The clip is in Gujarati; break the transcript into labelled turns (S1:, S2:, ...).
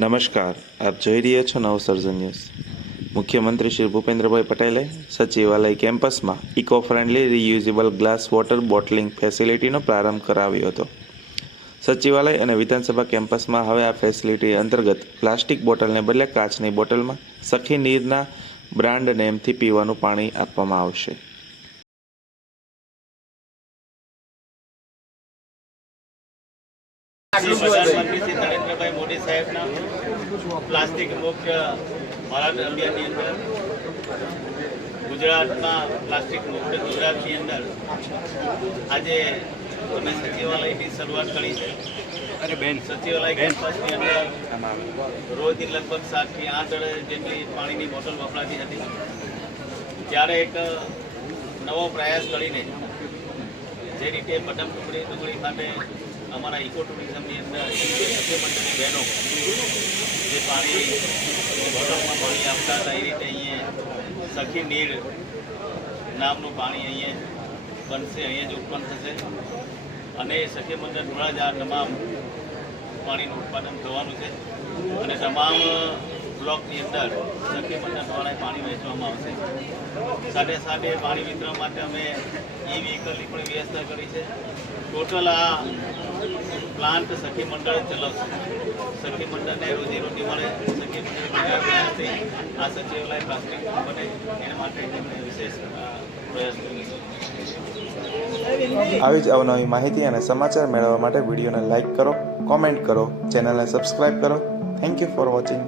S1: નમસ્કાર, આપ જોઈ રહ્યા છો નવસર્જન ન્યૂઝ. મુખ્યમંત્રી શ્રી ભૂપેન્દ્રભાઈ પટેલે સચિવાલય કેમ્પસમાં eco friendly reusable glass water bottling ફેસિલિટીનો પ્રારંભ કરાવ્યો હતો. સચિવાલય અને વિધાનસભા કેમ્પસમાં હવે આ ફેસિલિટી અંતર્ગત પ્લાસ્ટિક બોટલને બદલે કાચની બોટલમાં સખી નીરના બ્રાન્ડ નેમથી પીવાનું પાણી આપવામાં આવશે.
S2: પ્રધાનમંત્રી નરેન્દ્રભાઈ મોદી સાહેબના પ્લાસ્ટિક મુક્ત ભારત અભિયાનની અંદર ગુજરાતમાં પ્લાસ્ટિક મુક્ત ગુજરાતની અંદર આજે અમે સચિવાલયની શરૂઆત કરી છે. અને બેન સચિવાલય કેમ્પસની અંદર રોજની લગભગ સાતથી આઠ જેટલી પાણીની બોટલ વપરાતી હતી. ત્યારે એક નવો પ્રયાસ કરીને જે રીતે બટન ટુકડી ટુકડી માટે અમારા ઇકો ટુરિઝમની અંદર મુખ્યમંત્રી બહેનો જે પાણી બોટલમાં પાણી આપતા હતા, એ રીતે અહીંયા સખી નીર નામનું પાણી અહીંયા બનશે, અહીંયા જ ઉત્પન્ન થશે. અને સખી મંડળ દ્વારા જ આ તમામ પાણીનું ઉત્પાદન થવાનું છે. અને તમામ બ્લોકની અંદર સખી મંડળ દ્વારા પાણી વહેંચવામાં આવશે. સાથે સાથે પાણી વિતરણ માટે અમે ઈ વ્હીકલની પણ વ્યવસ્થા કરી છે. ટોટલ આ પ્લાન્ટ સખી મંડળ ચલાવશે. સખી મંડળને રોજીરોટી મળે, સખી મંડળથી આ સચિવાલય પ્લાસ્ટિક બને, એના માટે તેમણે વિશેષ પ્રયાસ કર્યો છે.
S1: આવી જ અવનવી માહિતી અને સમાચાર મેળવવા માટે વિડીયોને લાઇક કરો, કોમેન્ટ કરો, ચેનલને સબસ્ક્રાઇબ કરો. Thank you for watching